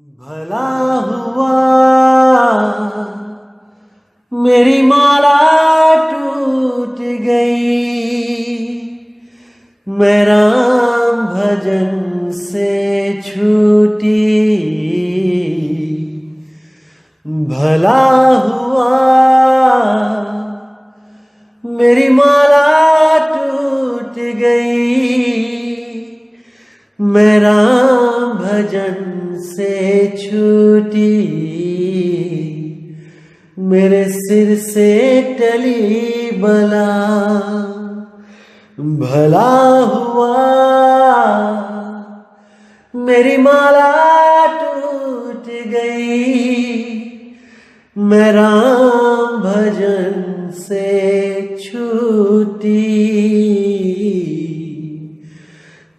भला हुआ मेरी माला टूट गई, मैं राम भजन से छूटी। भला हुआ मेरी माला टूट गई, मैं राम भजन से छूटी। मेरे सिर से टली बला, भला हुआ मेरी माला टूट गई, मैं राम भजन से छूटी।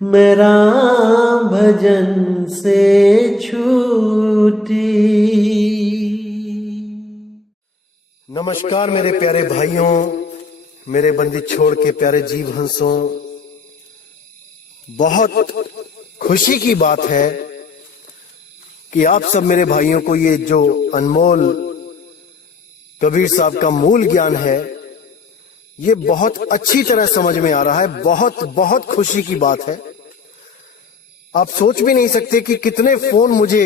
मैं राम भजन से छूटी। नमस्कार मेरे प्यारे भाइयों, मेरे बंदी छोड़ के प्यारे जीव हंसों। बहुत खुशी की बात है कि आप सब मेरे भाइयों को ये जो अनमोल कबीर साहब का मूल ज्ञान है, ये बहुत अच्छी तरह समझ में आ रहा है। बहुत बहुत खुशी की बात है। आप सोच भी नहीं सकते कि कितने फोन मुझे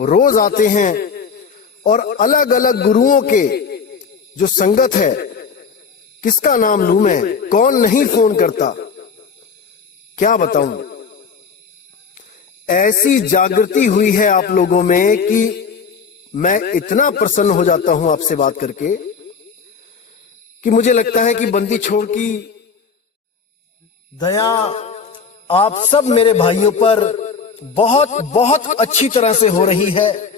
रोज आते हैं और अलग अलग गुरुओं के जो संगत है, किसका नाम लूं मैं, कौन नहीं फोन करता, क्या बताऊं। ऐसी जागृति हुई है आप लोगों में कि मैं इतना प्रसन्न हो जाता हूं आपसे बात करके कि मुझे लगता है कि बंदी छोड़ की दया आप सब मेरे भाइयों पर बहुत बहुत अच्छी तरह से हो रही है।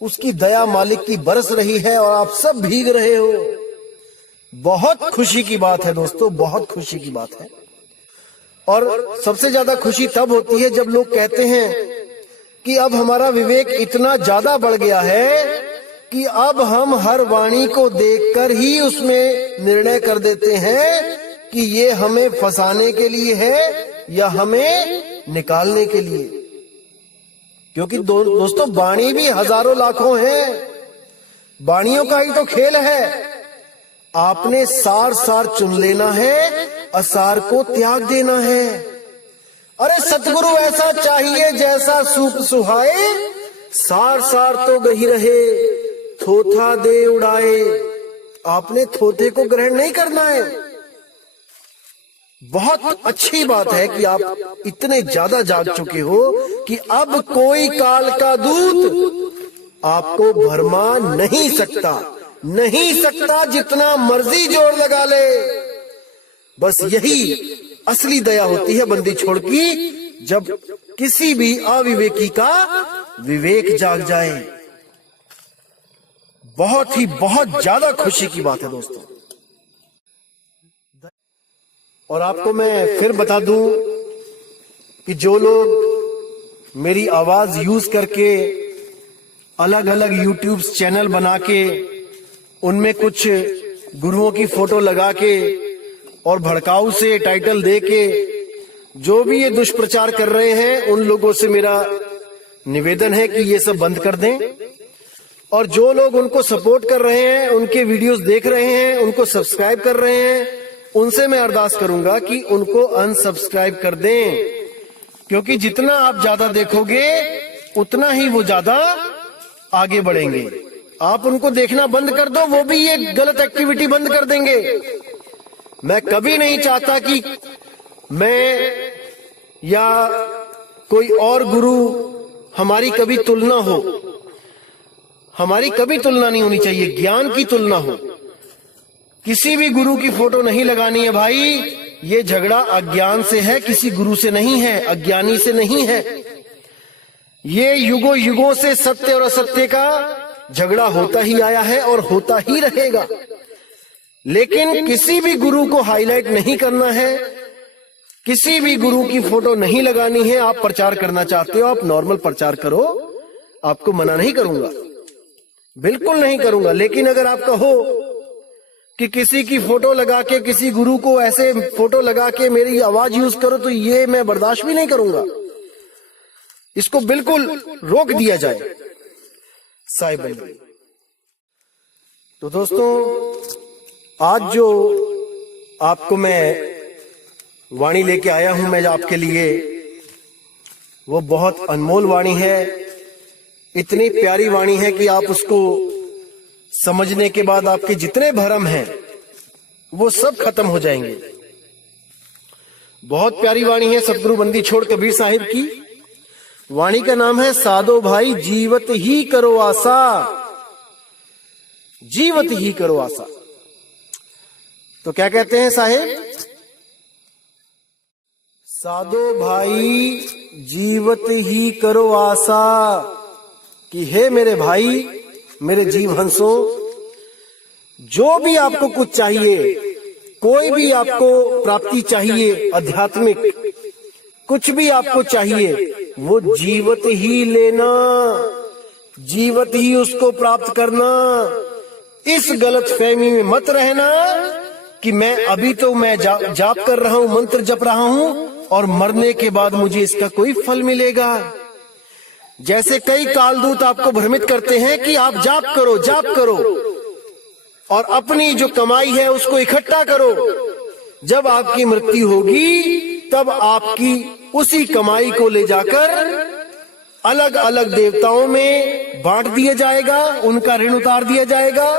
उसकी दया मालिक की बरस रही है और आप सब भीग रहे हो। बहुत खुशी की बात है दोस्तों, बहुत खुशी की बात है। और सबसे ज्यादा खुशी तब होती है जब लोग कहते हैं कि अब हमारा विवेक इतना ज्यादा बढ़ गया है कि अब हम हर वाणी को देखकर ही उसमें निर्णय कर देते हैं कि ये हमें फंसाने के लिए है या हमें निकालने के लिए। क्योंकि दोस्तों वाणी भी हजारों लाखों है, वाणियों का ही तो खेल है। आपने सार सार चुन लेना है, असार को त्याग देना है। अरे सतगुरु ऐसा चाहिए जैसा सूप सुहाए, सार सार तो गही रहे, थोथा दे उड़ाए। आपने थोथे को ग्रहण नहीं करना है। बहुत अच्छी बात है कि आप इतने ज्यादा जाग चुके हो कि अब कोई काल का दूत आपको भरमा नहीं सकता, नहीं सकता, जितना मर्जी जोर लगा ले। बस यही असली दया होती है बंदी छोड़ की, जब किसी भी अविवेकी का विवेक जाग जाए। बहुत ज्यादा खुशी की बात है दोस्तों। और आपको मैं फिर बता दूं कि जो लोग मेरी आवाज यूज करके अलग अलग यूट्यूब चैनल बना के उनमें कुछ गुरुओं की फोटो लगा के और भड़काऊ से टाइटल दे के जो भी ये दुष्प्रचार कर रहे हैं, उन लोगों से मेरा निवेदन है कि ये सब बंद कर दें। और जो लोग उनको सपोर्ट कर रहे हैं, उनके वीडियोस देख रहे हैं, उनको सब्सक्राइब कर रहे हैं, उनसे मैं अरदास करूंगा कि उनको अनसब्सक्राइब कर दें। क्योंकि जितना आप ज्यादा देखोगे उतना ही वो ज्यादा आगे बढ़ेंगे। आप उनको देखना बंद कर दो, वो भी ये गलत एक्टिविटी बंद कर देंगे। मैं कभी नहीं चाहता कि मैं या कोई और गुरु हमारी कभी तुलना हो। हमारी कभी तुलना नहीं होनी चाहिए, ज्ञान की तुलना हो। किसी भी गुरु की फोटो नहीं लगानी है भाई। ये झगड़ा अज्ञान से है, किसी गुरु से नहीं है, अज्ञानी से नहीं है। ये युगों युगों से सत्य और असत्य का झगड़ा होता ही आया है और होता ही रहेगा। लेकिन किसी भी गुरु को हाईलाइट नहीं करना है, किसी भी गुरु की फोटो नहीं लगानी है। आप प्रचार करना चाहते हो, आप नॉर्मल प्रचार करो, आपको मना नहीं करूंगा, बिल्कुल नहीं करूंगा। लेकिन अगर आप कहो कि किसी की फोटो लगा के, किसी गुरु को ऐसे फोटो लगा के मेरी आवाज यूज करो, तो ये मैं बर्दाश्त भी नहीं करूंगा। इसको बिल्कुल रोक दिया जाए। साहिब बंदी। तो दोस्तों, आज जो आपको मैं वाणी लेके आया हूं मैं आपके लिए, वो बहुत अनमोल वाणी है। इतनी प्यारी वाणी है कि आप उसको समझने के बाद आपके जितने भरम हैं वो सब खत्म हो जाएंगे। बहुत प्यारी वाणी है सतगुरु बंदी छोड़ कबीर साहिब की। वाणी का नाम है साधो भाई जीवत ही करो आशा, जीवत ही करो आशा। तो क्या कहते हैं साहिब? साधो भाई जीवत ही करो आशा, कि हे मेरे भाई, मेरे जीव हंसों, जो भी आपको कुछ चाहिए, कोई भी आपको प्राप्ति चाहिए, आध्यात्मिक कुछ भी आपको चाहिए, वो जीवत ही लेना, जीवत ही उसको प्राप्त करना। इस गलत फहमी में मत रहना कि मैं अभी तो मैं जाप कर रहा हूं, मंत्र जप रहा हूं और मरने के बाद मुझे इसका कोई फल मिलेगा। जैसे कई कालदूत आपको भ्रमित करते हैं कि आप जाप करो और अपनी जो कमाई है उसको इकट्ठा करो। जब आपकी मृत्यु होगी तब आपकी उसी कमाई को ले जाकर अलग अलग देवताओं में बांट दिया जाएगा, उनका ऋण उतार दिया जाएगा।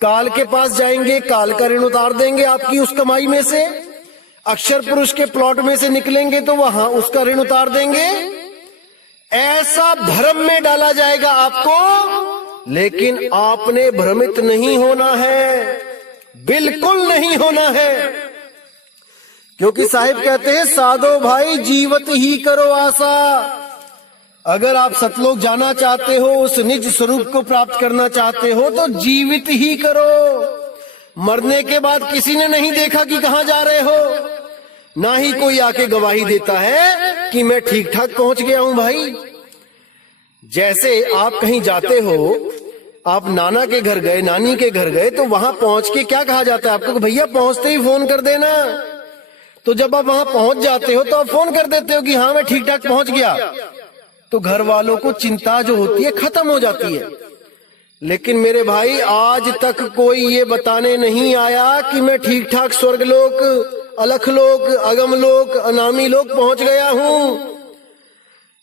काल के पास जाएंगे, काल का ऋण उतार देंगे आपकी उस कमाई में से। अक्षर पुरुष के प्लॉट में से निकलेंगे तो वहां उसका ऋण उतार देंगे। ऐसा भ्रम में डाला जाएगा आपको, लेकिन आपने भ्रमित नहीं होना है, बिल्कुल नहीं होना है। क्योंकि साहिब कहते हैं साधो भाई जीवत ही करो आशा। अगर आप सतलोक जाना चाहते हो, उस निज स्वरूप को प्राप्त करना चाहते हो, तो जीवित ही करो। मरने के बाद किसी ने नहीं देखा कि कहां जा रहे हो, ना ही कोई आके गवाही देता है कि मैं ठीक ठाक पहुंच गया हूं। भाई, जैसे आप कहीं जाते हो, आप नाना के घर गए, नानी के घर गए, तो वहां पहुंच के क्या कहा जाता है आपको? भैया पहुंचते ही फोन कर देना। तो जब आप वहां पहुंच जाते हो तो आप फोन कर देते हो कि हाँ मैं ठीक ठाक पहुंच गया, तो घर वालों को चिंता जो होती है खत्म हो जाती है। लेकिन मेरे भाई, आज तक कोई ये बताने नहीं आया कि मैं ठीक ठाक स्वर्गलोक, अलखलोक, अगमलोक, अनामी लोक पहुंच गया हूं।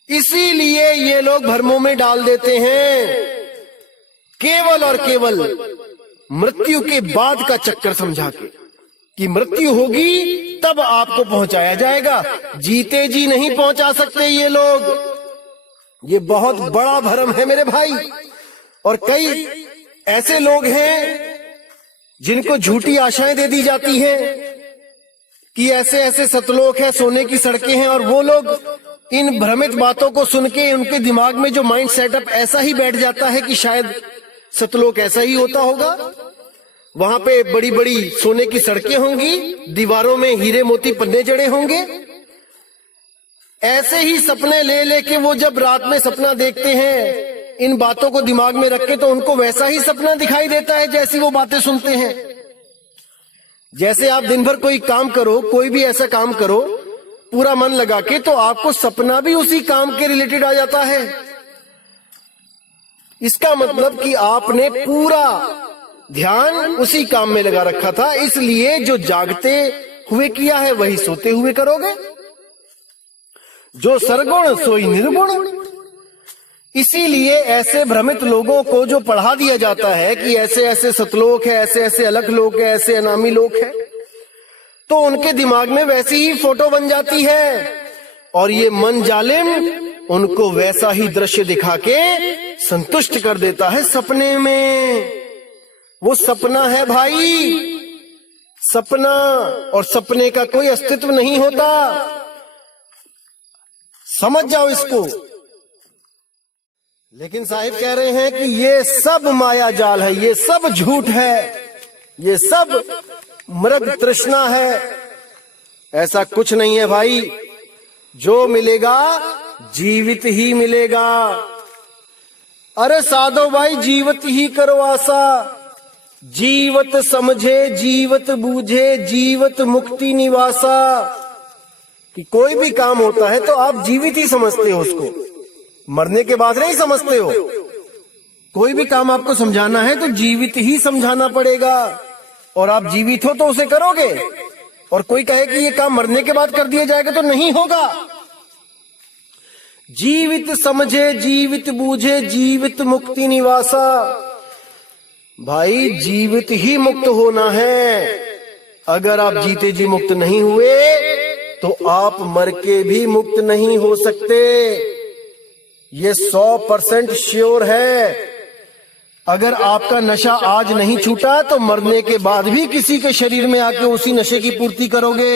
इसीलिए ये लोग भ्रमों में डाल देते हैं, केवल और केवल मृत्यु के बाद का चक्कर समझा के कि मृत्यु होगी तब आपको पहुंचाया जाएगा। जीते जी नहीं पहुंचा सकते ये लोग। ये बहुत बड़ा भ्रम है मेरे भाई। और कई ऐसे लोग हैं जिनको झूठी आशाएं दे दी जाती हैं कि ऐसे ऐसे सतलोक है, सोने की सड़कें हैं, और वो लोग इन भ्रमित बातों को सुन के उनके दिमाग में जो माइंड सेटअप ऐसा ही बैठ जाता है कि शायद सतलोक ऐसा ही होता होगा। वहां पे बड़ी बड़ी सोने की सड़कें होंगी, दीवारों में हीरे मोती पन्ने जड़े होंगे। ऐसे ही सपने ले लेके वो जब रात में सपना देखते हैं, इन बातों को दिमाग में रख के, तो उनको वैसा ही सपना दिखाई देता है जैसी वो बातें सुनते हैं। जैसे आप दिन भर कोई काम करो, कोई भी ऐसा काम करो पूरा मन लगा के, तो आपको सपना भी उसी काम के रिलेटेड आ जाता है। इसका मतलब कि आपने पूरा ध्यान उसी काम में लगा रखा था, इसलिए जो जागते हुए किया है वही सोते हुए करोगे। जो सरगुण सोई निर्गुण। इसीलिए ऐसे भ्रमित लोगों को जो पढ़ा दिया जाता है कि ऐसे ऐसे सतलोक है, ऐसे ऐसे अलग लोक है, ऐसे अनामी लोक है, तो उनके दिमाग में वैसी ही फोटो बन जाती है, और ये मन जालिम उनको वैसा ही दृश्य दिखा के संतुष्ट कर देता है सपने में। वो सपना है भाई, सपना, और सपने का कोई अस्तित्व नहीं होता। समझ जाओ इसको। लेकिन साहिब कह रहे हैं कि ये सब माया जाल है, ये सब झूठ है, ये सब मृग तृष्णा है। ऐसा कुछ नहीं है भाई। जो मिलेगा जीवित ही मिलेगा। अरे साधो भाई जीवत ही करो आशा। जीवत समझे, जीवत बूझे, जीवत मुक्ति निवासा। कि कोई भी काम होता है तो आप जीवित ही समझते हो उसको। मरने के बाद नहीं समझते हो। कोई भी काम आपको समझाना है तो जीवित ही समझाना पड़ेगा, और आप जीवित हो तो उसे करोगे। और कोई कहे कि ये काम मरने के बाद कर दिया जाएगा तो नहीं होगा। जीवित समझे, जीवित बूझे, जीवित मुक्ति निवासा। भाई जीवित ही मुक्त होना है। अगर आप जीते जी मुक्त नहीं हुए तो आप मर के भी मुक्त नहीं हो सकते। ये 100% श्योर है। अगर आपका नशा आज नहीं छूटा तो मरने के बाद भी किसी के शरीर में आके उसी नशे की पूर्ति करोगे।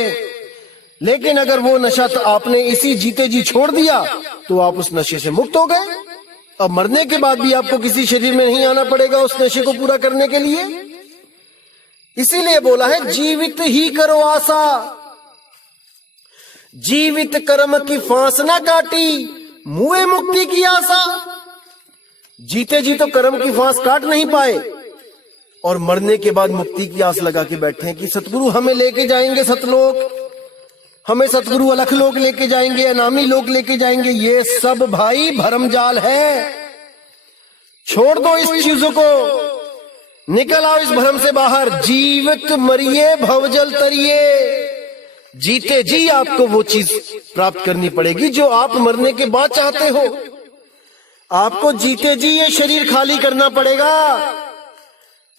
लेकिन अगर वो नशा तो आपने इसी जीते जी छोड़ दिया तो आप उस नशे से मुक्त हो गए। अब मरने के बाद भी आपको किसी शरीर में नहीं आना पड़ेगा उस नशे को पूरा करने के लिए। इसीलिए बोला है जीवित ही करो आशा। जीवित कर्म की फांस ना काटी, मुए मुक्ति की आशा। जीते जी तो कर्म की फांस काट नहीं पाए और मरने के बाद मुक्ति की आस लगा के बैठे हैं कि सतगुरु हमें लेके जाएंगे सतलोक, हमें सतगुरु अलख लोक लेके जाएंगे, अनामी लोक लेके जाएंगे। ये सब भाई भरमजाल है। छोड़ दो इस चीजों को, निकल आओ इस भ्रम से बाहर। जीवित मरिए भवजल तरिए। जीते जी आपको वो चीज प्राप्त करनी पड़ेगी जो आप मरने के बाद चाहते हो। आपको जीते जी ये शरीर खाली करना पड़ेगा,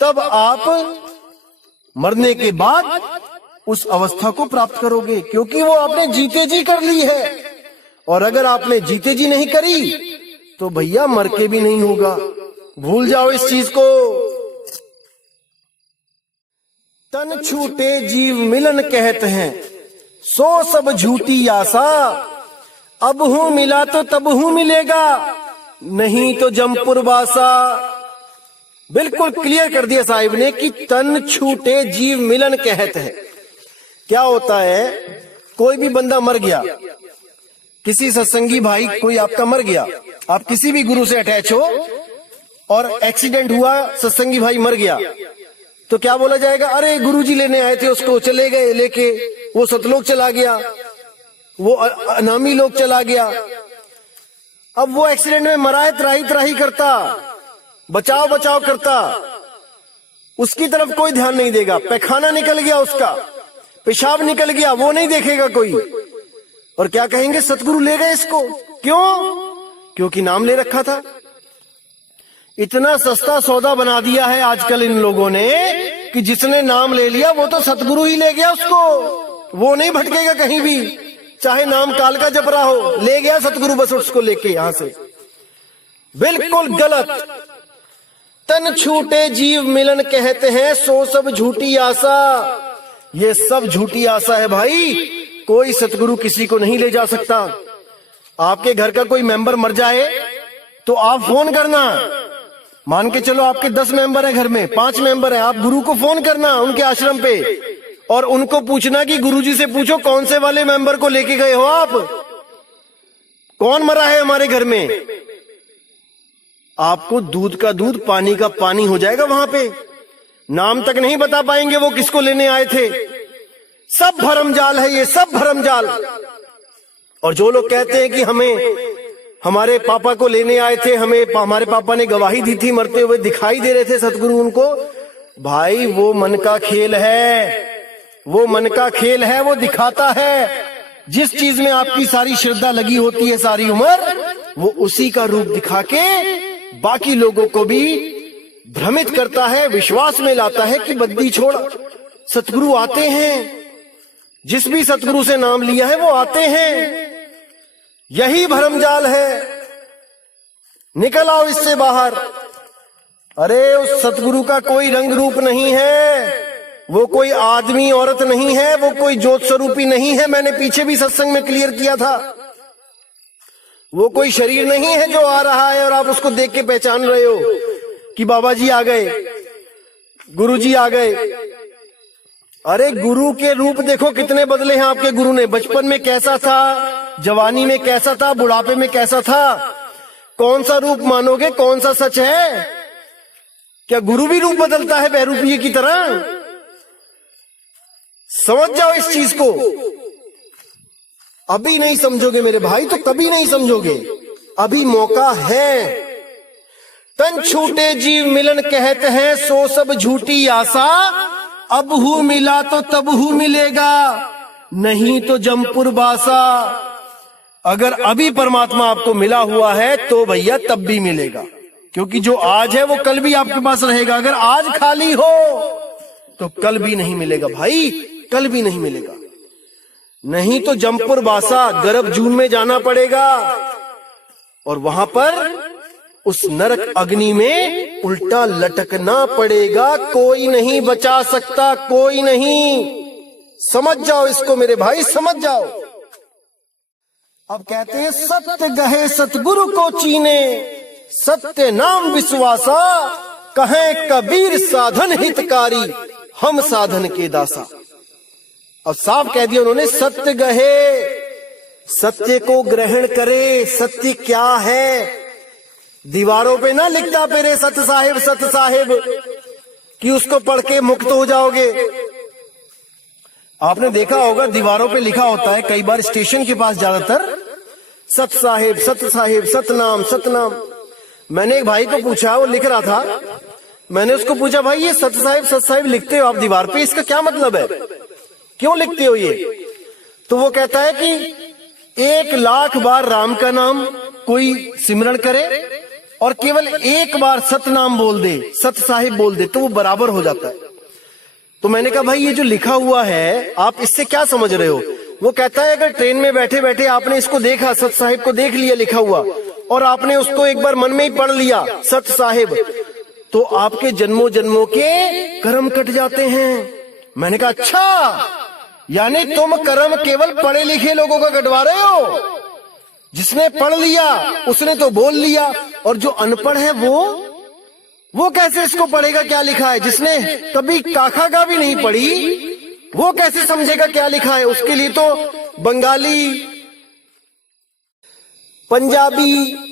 तब आप मरने के बाद उस अवस्था को प्राप्त करोगे, क्योंकि वो आपने जीते जी कर ली है। और अगर आपने जीते जी नहीं करी तो भैया मर के भी नहीं होगा। भूल जाओ इस चीज को। तन छूटे जीव मिलन कहते हैं, सो सब झूठी आशा। अब हूं मिला तो तब हूं मिलेगा, नहीं तो जमपुर बासा। बिल्कुल क्लियर कर दिया साहिब ने कि तन छूटे जीव मिलन कहते हैं। क्या होता है, कोई भी बंदा मर गया, किसी सत्संगी भाई कोई आपका मर गया, आप किसी भी गुरु से अटैच हो और एक्सीडेंट हुआ, सत्संगी भाई मर गया, तो क्या बोला जाएगा? अरे गुरुजी लेने आए थे उसको, चले गए लेके, वो सतलोक चला गया, वो अनामी लोक चला गया। अब वो एक्सीडेंट में मरा है, त्राही त्राही करता, बचाव बचाव करता, उसकी तरफ कोई ध्यान नहीं देगा। पैखाना निकल गया उसका, पेशाब निकल गया, वो नहीं देखेगा कोई। और क्या कहेंगे? सतगुरु ले गए इसको। क्यों? क्योंकि नाम ले रखा था। इतना सस्ता सौदा बना दिया है आजकल इन लोगों ने कि जिसने नाम ले लिया वो तो सतगुरु ही ले गया उसको, वो नहीं भटकेगा कहीं भी, चाहे नाम काल का जप रहा हो, ले गया सतगुरु बस उसको लेके यहां से। बिल्कुल गलत। तन छूटे जीव मिलन कहते हैं, सो सब झूठी आशा। ये सब झूठी आशा है भाई। कोई सतगुरु किसी को नहीं ले जा सकता। आपके घर का कोई मेंबर मर जाए तो आप फोन करना, मान के चलो आपके 10 मेंबर है घर में, 5 मेंबर है, आप गुरु को फोन करना उनके आश्रम पे और उनको पूछना कि गुरुजी से पूछो कौन से वाले मेंबर को लेके गए हो आप, कौन मरा है हमारे घर में। आपको दूध का दूध पानी का पानी हो जाएगा वहां पे। नाम तक नहीं बता पाएंगे वो किसको लेने आए थे। सब भरमजाल है ये, सब भरमजाल। और जो लोग कहते हैं कि हमें हमारे पापा को लेने आए थे, हमें हमारे पापा ने गवाही दी थी, मरते हुए दिखाई दे रहे थे सतगुरु उनको, भाई वो मन का खेल है, वो मन का खेल है, वो दिखाता है। जिस चीज में आपकी सारी श्रद्धा लगी होती है सारी उम्र, वो उसी का रूप दिखा के बाकी लोगों को भी भ्रमित करता है, विश्वास में लाता है कि बद्दी छोड़, सतगुरु आते हैं, जिस भी सतगुरु से नाम लिया है वो आते हैं। यही भरमजाल है। निकल आओ इससे बाहर। अरे उस सतगुरु का कोई रंग रूप नहीं है, वो कोई आदमी औरत नहीं है, वो कोई ज्योत स्वरूपी नहीं है। मैंने पीछे भी सत्संग में क्लियर किया था। वो कोई शरीर नहीं है जो आ रहा है और आप उसको देख के पहचान रहे हो कि बाबा जी आ गए, गुरु जी आ गए। अरे गुरु के रूप देखो कितने बदले हैं आपके गुरु ने। बचपन में कैसा था, जवानी में कैसा था, बुढ़ापे में कैसा था। कौन सा रूप मानोगे, कौन सा सच है? क्या गुरु भी रूप बदलता है बहरूपिये की तरह? समझ जाओ इस चीज को। अभी नहीं समझोगे मेरे भाई तो कभी नहीं समझोगे। अभी मौका है। तन छूटे जीव मिलन कहते हैं, सो सब झूठी आशा। अब हु मिला तो तब हु मिलेगा, नहीं तो जमपुर बासा। अगर अभी परमात्मा आपको मिला हुआ है तो भैया तब भी मिलेगा, क्योंकि जो आज है वो कल भी आपके पास रहेगा। अगर आज खाली हो तो कल भी नहीं मिलेगा भाई, कल भी नहीं मिलेगा। नहीं तो जमपुर बासा, गर्भ जून में जाना पड़ेगा और वहां पर उस नरक अग्नि में उल्टा लटकना पड़ेगा। कोई नहीं बचा सकता, कोई नहीं। समझ जाओ इसको मेरे भाई, समझ जाओ। अब कहते हैं सत्य गहे सतगुरु को चीने, सत्य नाम विश्वासा। कहें कबीर साधन हितकारी, हम साधन के दासा। अब साफ कह दिया उन्होंने, सत्य गहे, सत्य को ग्रहण करे। सत्य क्या है? दीवारों पे ना लिखता पेरे सत साहिब कि उसको पढ़ के मुक्त हो जाओगे। आपने देखा होगा दीवारों पे लिखा होता है कई बार स्टेशन के पास, ज्यादातर सत साहिब सतनाम सतनाम। मैंने एक भाई को पूछा, वो लिख रहा था, मैंने उसको पूछा भाई ये सत साहिब लिखते हो आप दीवार पे, इसका क्या मतलब है, क्यों लिखते हो ये? तो वो कहता है कि 1,00,000 बार राम का नाम कोई सिमरण करे और केवल एक बार सतनाम बोल दे, सत साहिब बोल दे, तो वो बराबर हो जाता है। तो मैंने कहा भाई ये जो लिखा हुआ है आप इससे क्या समझ रहे हो? वो कहता है अगर ट्रेन में बैठे बैठे आपने इसको देखा, सत साहिब को देख लिया लिखा हुआ, और आपने उसको एक बार मन में ही पढ़ लिया सत साहिब, तो आपके जन्मों जन्मों के कर्म कट जाते हैं। मैंने कहा अच्छा, यानी तुम कर्म केवल पढ़े लिखे लोगों का कटवा रहे हो? जिसने पढ़ लिया उसने तो बोल लिया, और जो अनपढ़ है वो कैसे इसको पढ़ेगा क्या लिखा है? जिसने कभी काखा का भी नहीं पढ़ी वो कैसे समझेगा क्या लिखा है? उसके लिए तो बंगाली, पंजाबी,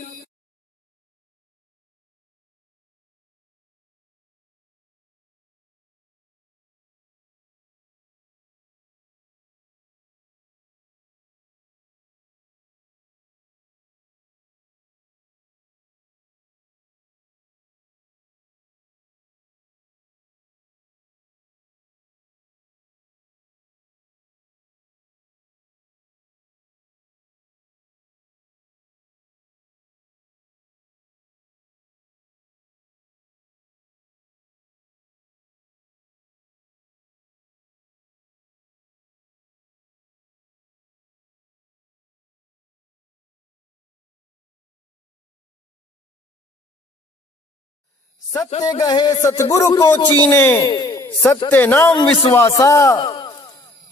सत्य गहे सतगुरु को चीने, सत्य नाम विश्वासा।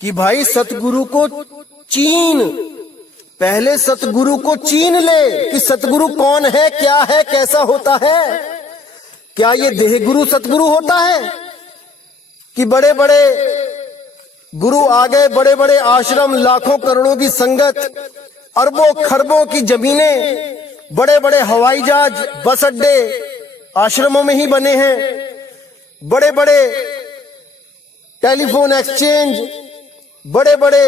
कि भाई सतगुरु को चीन, पहले सतगुरु को चीन ले कि सतगुरु कौन है, क्या है, कैसा होता है। क्या ये देह गुरु सतगुरु होता है कि बड़े बड़े गुरु आ गए, बड़े बड़े आश्रम, लाखों करोड़ों की संगत, अरबों खरबों की जमीनें, बड़े बड़े हवाई जहाज, बस अड्डे आश्रमों में ही बने हैं, बड़े बड़े टेलीफोन एक्सचेंज, बड़े बड़े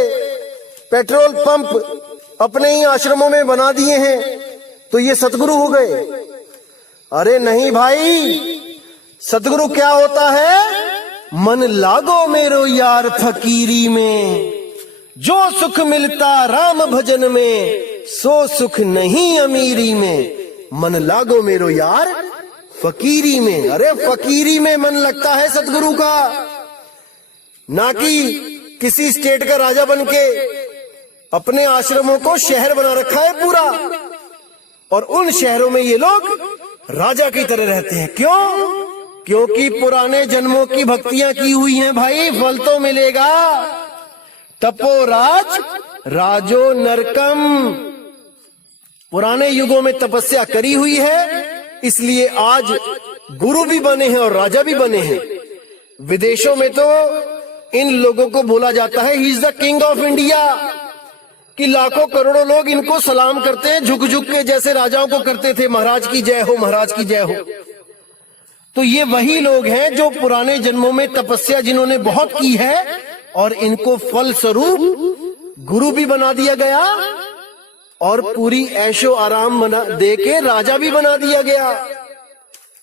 पेट्रोल पंप अपने ही आश्रमों में बना दिए हैं, तो ये सतगुरु हो गए? अरे नहीं भाई, सतगुरु क्या होता है? मन लागो मेरो यार फकीरी में, जो सुख मिलता राम भजन में, सो सुख नहीं अमीरी में। मन लागो मेरो यार फकीरी में। अरे फकीरी में मन लगता है सतगुरु का, ना कि किसी स्टेट का राजा बन के अपने आश्रमों को शहर बना रखा है पूरा, और उन शहरों में ये लोग राजा की तरह रहते हैं। क्यों? क्योंकि पुराने जन्मों की भक्तियां की हुई हैं भाई, फल तो मिलेगा। तपोराज राजो नरकम, पुराने युगों में तपस्या करी हुई है, इसलिए आज गुरु भी बने हैं और राजा भी बने हैं। विदेशों में तो इन लोगों को बोला जाता है he is the king of India, कि लाखों करोड़ों लोग इनको सलाम करते हैं झुक झुक के, जैसे राजाओं को करते थे, महाराज की जय हो, महाराज की जय हो। तो ये वही लोग हैं जो पुराने जन्मों में तपस्या जिन्होंने बहुत की है, और इनको फल स्वरूप गुरु भी बना दिया गया और पूरी ऐशो आराम बना दे के राजा भी बना दिया गया।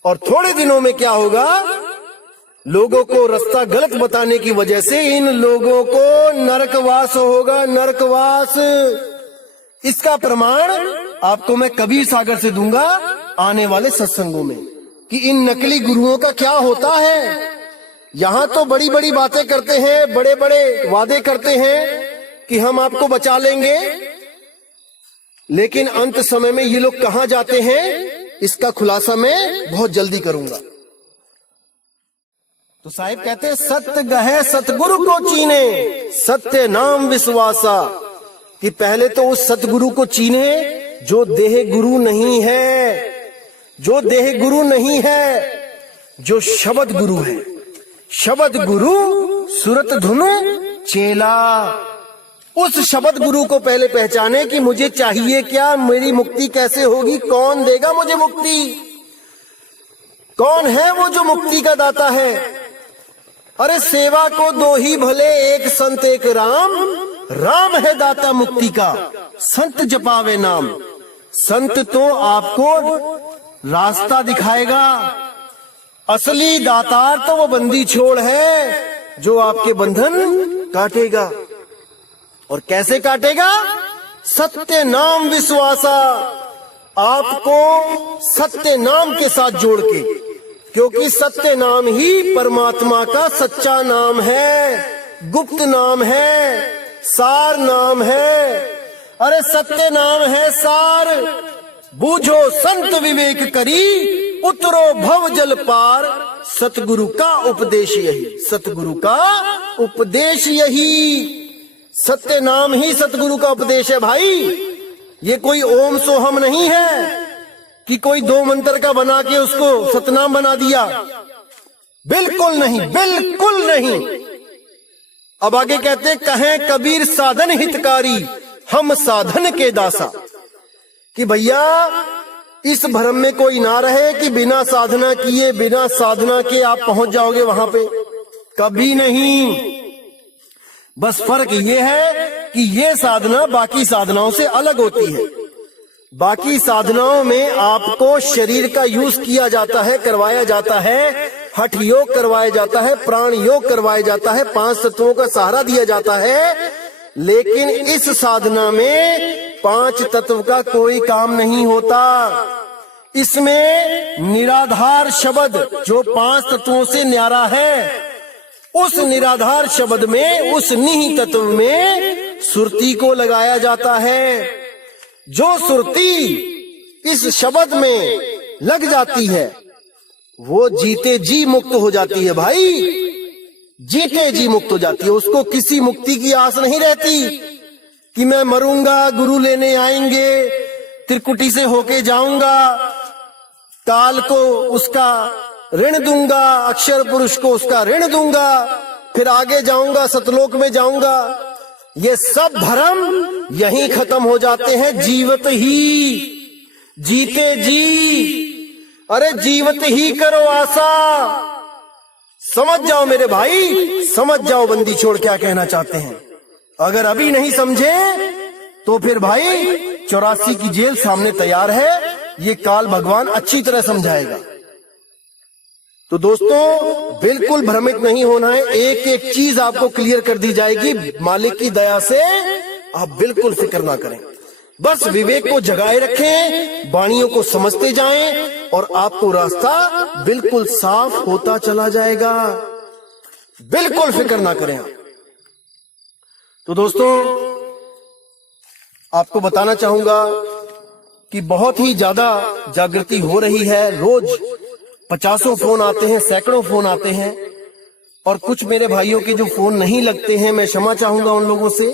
और थोड़े दिनों में क्या होगा, लोगों को रास्ता गलत बताने की वजह से इन लोगों को नरकवास होगा, नरकवास। इसका प्रमाण आपको मैं कबीर सागर से दूंगा आने वाले सत्संगों में कि इन नकली गुरुओं का क्या होता है। यहां तो बड़ी बड़ी बातें करते हैं, बड़े बड़े वादे करते हैं कि हम आपको बचा लेंगे, लेकिन अंत समय में ये लोग कहां जाते हैं, इसका खुलासा मैं बहुत जल्दी करूंगा। तो साहिब कहते हैं सत्य गहे सतगुरु को चीने, सत्य नाम विश्वासा, कि पहले तो उस सतगुरु को चीने जो देह गुरु नहीं है, जो देह गुरु नहीं है, जो शब्द गुरु है। शब्द गुरु सुरत धुन चेला, उस शब्द गुरु को पहले पहचाने कि मुझे चाहिए क्या, मेरी मुक्ति कैसे होगी, कौन देगा मुझे मुक्ति, कौन है वो जो मुक्ति का दाता है। अरे सेवा को दो ही भले, एक संत एक राम, राम है दाता मुक्ति का, संत जपावे नाम। संत तो आपको रास्ता दिखाएगा, असली दातार तो वो बंदी छोड़ है जो आपके बंधन काटेगा। और कैसे काटेगा, सत्य नाम विश्वासा, आपको सत्य नाम के साथ जोड़ के, क्योंकि सत्य नाम ही परमात्मा का सच्चा नाम है, गुप्त नाम है, सार नाम है। अरे सत्य नाम है सार, बूझो संत विवेक करी, उतरो भव जल पार, सतगुरु का उपदेश यही, सतगुरु का उपदेश यही, सत्य नाम ही सतगुरु का उपदेश है भाई। ये कोई ओम सोहम नहीं है कि कोई दो मंत्र का बना के उसको सतनाम बना दिया, बिल्कुल नहीं, बिल्कुल नहीं। अब आगे कहते कहें कबीर साधन हितकारी, हम साधन के दासा, कि भैया इस भ्रम में कोई ना रहे कि बिना साधना किए, बिना साधना के आप पहुंच जाओगे वहां पे, कभी नहीं। बस फर्क ये है कि ये साधना बाकी साधनाओं से अलग होती है। बाकी साधनाओं में आपको शरीर का यूज किया जाता है, करवाया जाता है, हठ योग करवाया जाता है, प्राण योग करवाया जाता है, 5 तत्वों का सहारा दिया जाता है। लेकिन इस साधना में 5 तत्व का कोई काम नहीं होता। इसमें निराधार शब्द जो 5 तत्वों से न्यारा है, उस निराधार शब्द में, उस निहि तत्व में सुरती को लगाया जाता है। जो सुरती इस शब्द में लग जाती है वो जीते जी मुक्त हो जाती है भाई, जीते जी मुक्त हो जाती है। उसको किसी मुक्ति की आस नहीं रहती कि मैं मरूंगा, गुरु लेने आएंगे, त्रिकुटी से होके जाऊंगा, काल को उसका ऋण दूंगा, अक्षर पुरुष को उसका ऋण दूंगा, फिर आगे जाऊंगा, सतलोक में जाऊंगा। ये सब भ्रम यहीं खत्म हो जाते हैं जीवत ही, जीते जी। अरे जीवत ही करो आशा। समझ जाओ मेरे भाई, समझ जाओ बंदी छोड़ क्या कहना चाहते हैं। अगर अभी नहीं समझे तो फिर भाई 84 की जेल सामने तैयार है, ये काल भगवान अच्छी तरह समझाएगा। तो दोस्तों बिल्कुल भ्रमित नहीं होना है, एक एक चीज आपको क्लियर कर दी जाएगी मालिक की दया से। आप बिल्कुल फिक्र ना करें, बस विवेक को जगाए रखें, वाणियों को समझते जाएं और आपको रास्ता बिल्कुल साफ होता चला जाएगा। बिल्कुल फिक्र ना करें आप। तो दोस्तों आपको बताना चाहूंगा कि बहुत ही ज्यादा जागृति हो रही है। रोज 50 फोन आते हैं, सैकड़ों फोन आते हैं, और कुछ मेरे भाइयों के जो फोन नहीं लगते हैं, मैं क्षमा चाहूंगा उन लोगों से।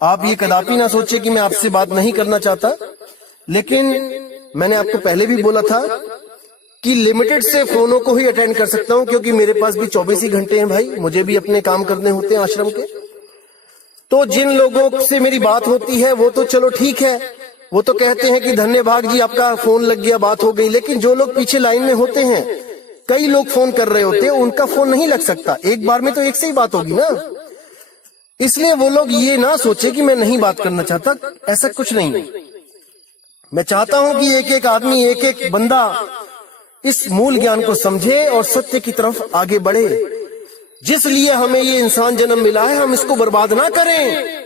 आप ये कदापि ना सोचे कि मैं आपसे बात नहीं करना चाहता, लेकिन मैंने आपको पहले भी बोला था कि लिमिटेड से फोनों को ही अटेंड कर सकता हूं, क्योंकि मेरे पास भी 24 ही घंटे हैं भाई, मुझे भी अपने काम करने होते हैं आश्रम के। तो जिन लोगों से मेरी बात होती है वो तो चलो ठीक है, वो तो कहते हैं कि धन्य भाग जी आपका फोन लग गया, बात हो गई। लेकिन जो लोग पीछे लाइन में होते हैं, कई लोग फोन कर रहे होते हैं, उनका फोन नहीं लग सकता। एक बार में तो एक से ही बात होगी ना। इसलिए वो लोग ये ना सोचे कि मैं नहीं बात करना चाहता, ऐसा कुछ नहीं है। मैं चाहता हूं कि एक एक आदमी, एक एक बंदा इस मूल ज्ञान को समझे और सत्य की तरफ आगे बढ़े। जिस लिए हमें ये इंसान जन्म मिला है, हम इसको बर्बाद ना करें।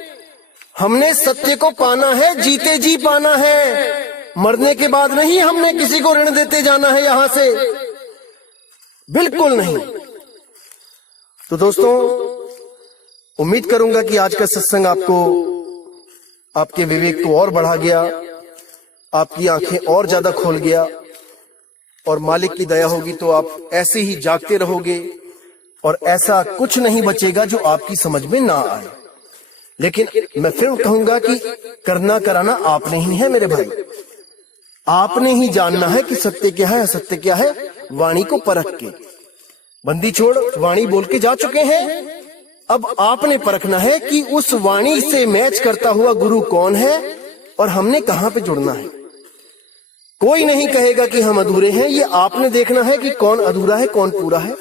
हमने सत्य को पाना है, जीते जी पाना है, मरने के बाद नहीं हमने किसी को ऋण देते जाना है यहां से, बिल्कुल नहीं। तो दोस्तों, उम्मीद करूंगा कि आज का सत्संग आपको, आपके विवेक को और बढ़ा गया, आपकी आंखें और ज्यादा खोल गया, और मालिक की दया होगी तो आप ऐसे ही जागते रहोगे और ऐसा कुछ नहीं बचेगा जो आपकी समझ में ना आए। लेकिन मैं फिर कहूंगा कि करना कराना आपने ही है मेरे भाई। आपने ही जानना है कि सत्य क्या है, असत्य क्या है, वाणी को परख के। बंदी छोड़ वाणी बोल के जा चुके हैं, अब आपने परखना है कि उस वाणी से मैच करता हुआ गुरु कौन है और हमने कहां पे जुड़ना है। कोई नहीं कहेगा कि हम अधूरे हैं, ये आपने देखना है कि कौन अधूरा है कौन पूरा है।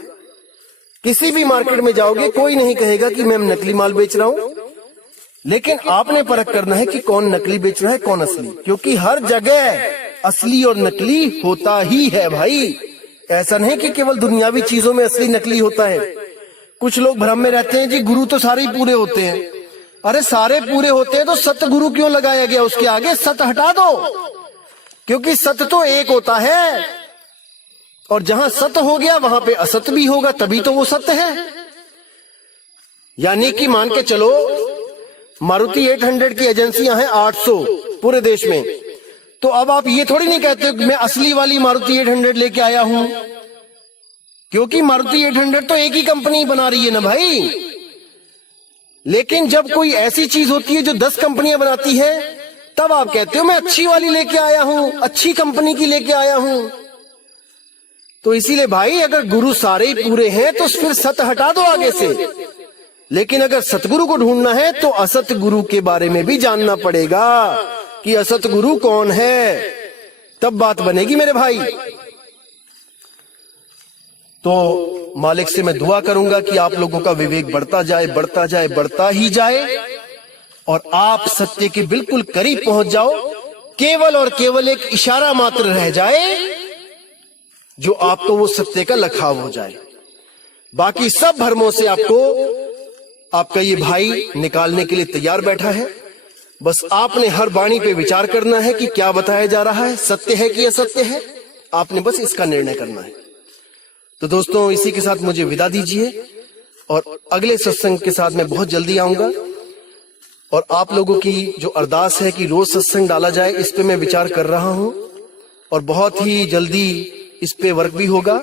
किसी भी मार्केट में जाओगे, कोई नहीं कहेगा कि मैं नकली माल बेच रहा हूं, लेकिन आपने परख करना है कि कौन नकली बेच रहा है कौन असली, क्योंकि हर जगह असली और नकली होता ही है भाई। ऐसा नहीं कि केवल दुनियावी चीजों में असली नकली होता है। कुछ लोग भ्रम में रहते हैं जी गुरु तो सारे ही पूरे होते हैं। अरे सारे पूरे होते हैं तो सत्य गुरु क्यों लगाया गया? उसके आगे सत्य हटा दो, क्योंकि सत्य तो एक होता है, और जहां सत्य हो गया वहां पे असत्य भी होगा, तभी तो वो सत्य है। यानी कि मान के चलो मारुति 800 की एजेंसियां हैं 800 पूरे देश में, तो अब आप ये थोड़ी नहीं कहते मैं असली वाली मारुति 800 लेके आया हूं, क्योंकि मारुति 800 तो एक ही कंपनी बना रही है ना भाई। लेकिन जब कोई ऐसी चीज होती है जो 10 कंपनियां बनाती है, तब आप कहते हो मैं अच्छी वाली लेके आया हूं, अच्छी कंपनी की लेके आया हूं। तो इसीलिए भाई, अगर गुरु सारे ही पूरे हैं तो फिर सत्य हटा दो आगे से। लेकिन अगर सतगुरु को ढूंढना है तो असत गुरु के बारे में भी जानना पड़ेगा कि असत गुरु कौन है, तब बात बनेगी मेरे भाई। तो मालिक से मैं दुआ करूंगा कि आप लोगों का विवेक बढ़ता जाए, बढ़ता जाए, बढ़ता ही जाए, और आप सत्य के बिल्कुल करीब पहुंच जाओ। केवल और केवल एक इशारा मात्र रह जाए जो आपको वो सत्य का लखाव हो जाए। बाकी सब भ्रमों से आपका ये भाई निकालने के लिए तैयार बैठा है। बस आपने हर वाणी पे विचार करना है कि क्या बताया जा रहा है, सत्य है कि असत्य है। आपने बस इसका निर्णय करना है। तो दोस्तों, इसी के साथ मुझे विदा दीजिए, और अगले सत्संग के साथ मैं बहुत जल्दी आऊंगा। और आप लोगों की जो अरदास है कि रोज सत्संग डाला जाए, इस पे मैं विचार कर रहा हूं, और बहुत ही जल्दी इस पे वर्क भी होगा।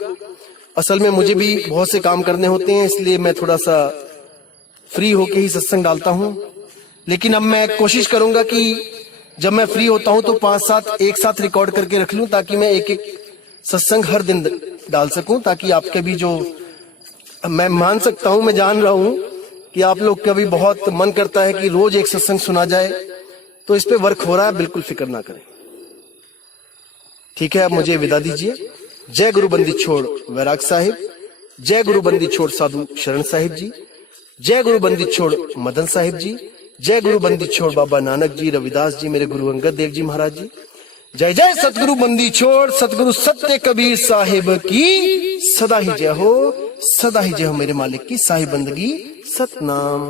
असल में मुझे भी बहुत से काम करने होते हैं, इसलिए मैं थोड़ा सा फ्री होके ही सत्संग डालता हूं। लेकिन अब मैं कोशिश करूंगा कि जब मैं फ्री होता हूं तो 5-7 एक साथ रिकॉर्ड करके रख लूं, ताकि मैं एक एक सत्संग हर दिन डाल सकूं, ताकि आपके भी जो, मैं मान सकता हूं, मैं जान रहा हूं कि आप लोग का भी बहुत मन करता है कि रोज एक सत्संग सुना जाए, तो इस पे वर्क हो रहा है, बिल्कुल फिक्र ना करें। ठीक है, अब मुझे विदा दीजिए। जय गुरु बंदी छोड़ वैराग साहिब, जय गुरु बंदी छोड़ साधु शरण साहिब जी, जय गुरु बंदी छोड़ मदन साहिब जी, जय गुरु बंदी छोड़ बाबा नानक जी, रविदास जी, मेरे गुरु अंगद देव जी महाराज जी। जय जय सतगुरु बंदी छोड़ सतगुरु सत्य कबीर साहिब की सदा ही जय हो, सदा ही जय हो मेरे मालिक की साहिब बंदगी सतनाम।